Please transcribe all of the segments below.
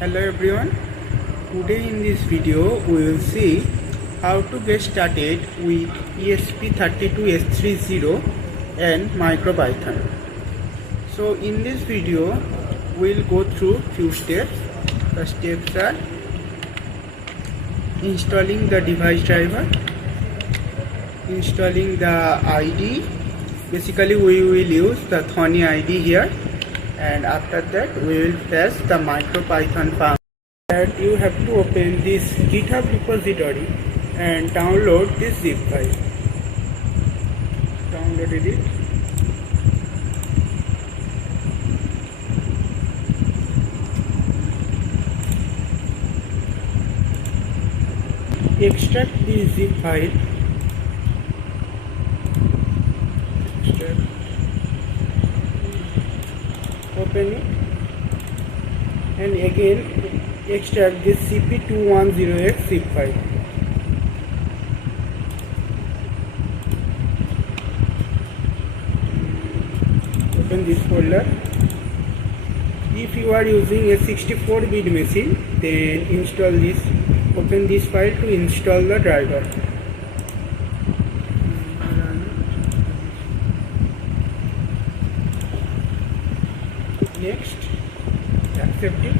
Hello everyone, today in this video we will see how to get started with ESP32S3 and Micropython. So in this video we will go through few steps. The steps are installing the device driver, installing the ID. Basically we will use the Thonny ID here, and after that we will fetch the Micropython file. And you have to open this GitHub repository and download this zip file. Downloaded it. Extract the zip file. Open it and again extract this CP210X zip file. Open this folder. If you are using a 64-bit machine, then install this. Open this file to install the driver. Next, accept it.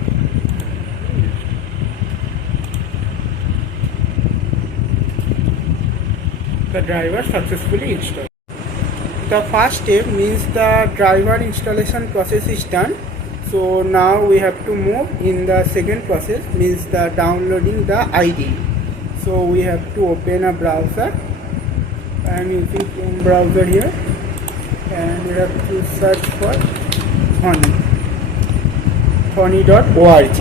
The driver successfully installed. The first step means the driver installation process is done. So now we have to move in the second process, means the downloading the ID. So we have to open a browser. I am using Chrome browser here, and we have to search for Thonny.org.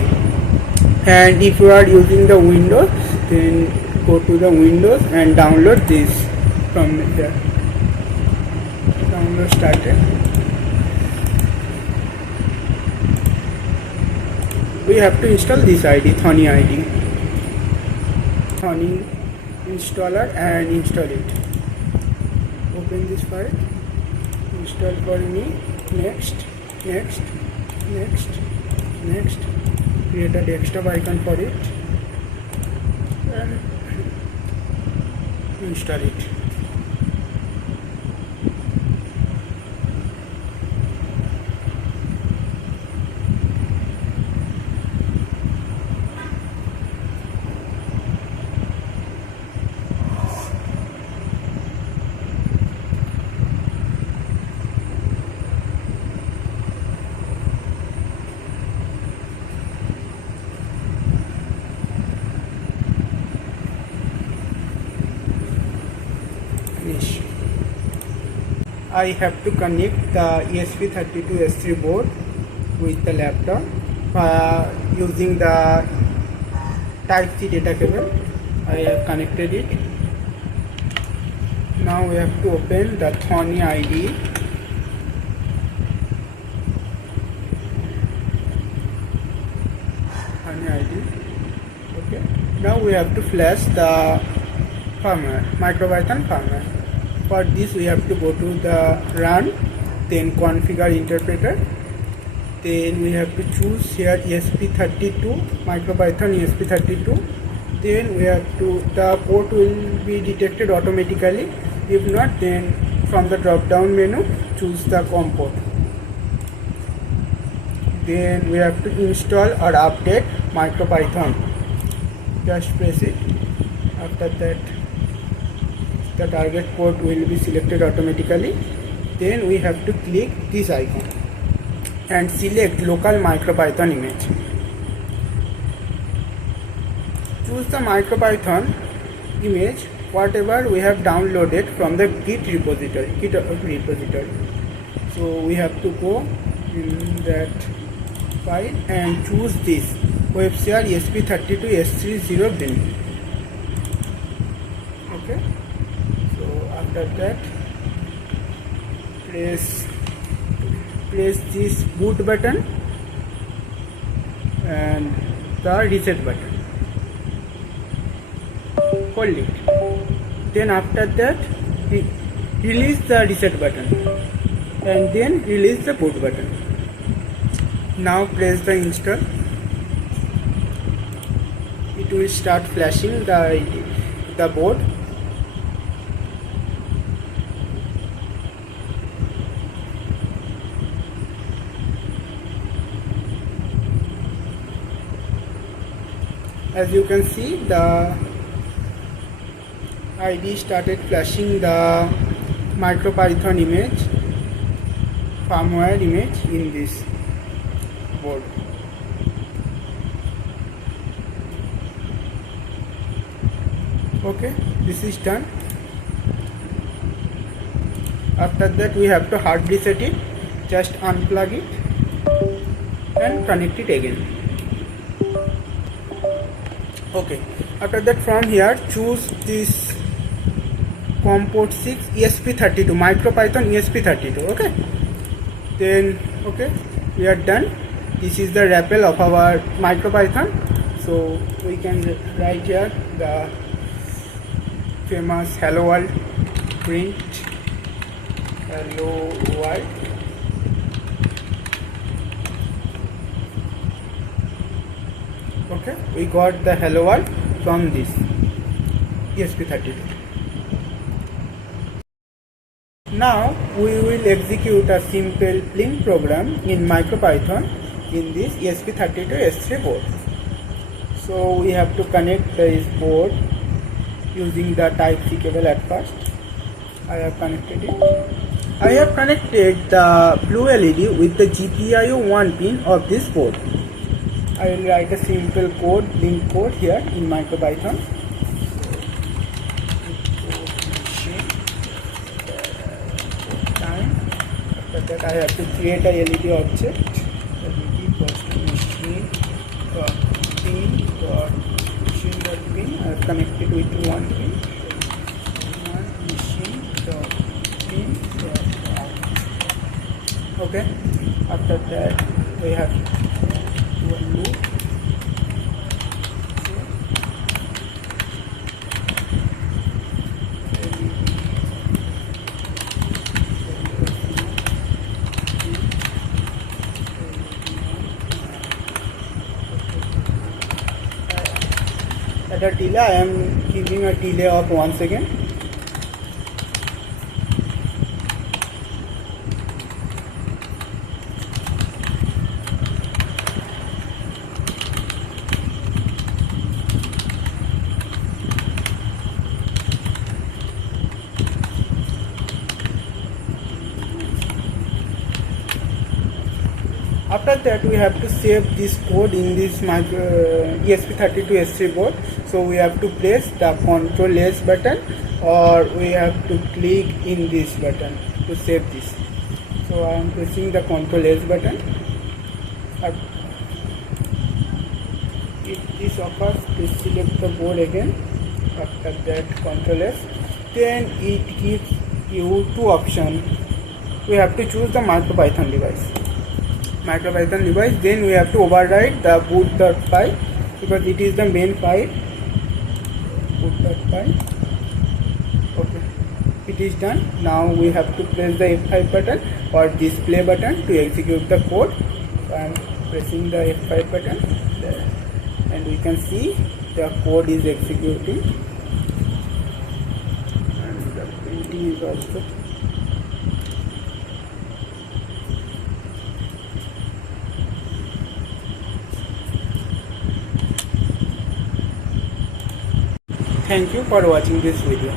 And if you are using the Windows, then go to the Windows and download this from there. Download started. We have to install this ID, Thonny ID. Thonny installer, and install it. Open this file. Install for me. Next. Create a desktop icon for it and install it. I have to connect the ESP32S3 board with the laptop using the Type-C data cable. I have connected it. Now we have to open the Thonny ID. Okay. Now we have to flash the firmware, Micropython firmware. For this we have to go to the run, then configure interpreter, then we have to choose here ESP32, Micropython ESP32, then we have to, the port will be detected automatically. If not, then from the drop down menu choose the COM port. Then we have to install or update Micropython. Just press it. After that the target port will be selected automatically. Then we have to click this icon and select local Micropython image. Choose the Micropython image whatever we have downloaded from the Git repository. So we have to go in that file and choose this WebShare ESP32S3 Mini. Okay. After that, press this boot button and the reset button. Hold it. Then after that, release the reset button and then release the boot button. Now press the install. it will start flashing the board. As you can see, the ID started flashing the Micropython image, firmware image in this board. Okay, this is done. After that we have to hard reset it. Just unplug it and connect it again. Okay, after that from here choose this COM-port 6 ESP32 Micropython ESP32. Okay, then okay, we are done. This is the rappel of our Micropython. So we can write here the famous hello world print, hello world. Okay, we got the hello world from this ESP32. Now we will execute a simple Blink program in Micropython in this ESP32S3 board. So we have to connect this board using the Type-C cable at first. I have connected it. I have connected the blue LED with the GPIO 1 pin of this board. I will write a simple code, Blink code here in Micropython. After that I have to create a LED object. LED.pin. I have connected with one pin. Machine.pin. Okay. After that we have one loop. At a delay, I am giving a delay of 1 second. After that we have to save this code in this ESP32S3 board. So we have to press the Ctrl S button or we have to click in this button to save this. So I am pressing the Ctrl S button. If this occurs, please select the board again. After that Ctrl S. Then it gives you two options. We have to choose the Micropython device. Then we have to override the boot.py because it is the main file. Boot.py. Okay, it is done. Now we have to press the F5 button or display button to execute the code. So I am pressing the F5 button there, and we can see the code is executing and the printing is also. Thank you for watching this video.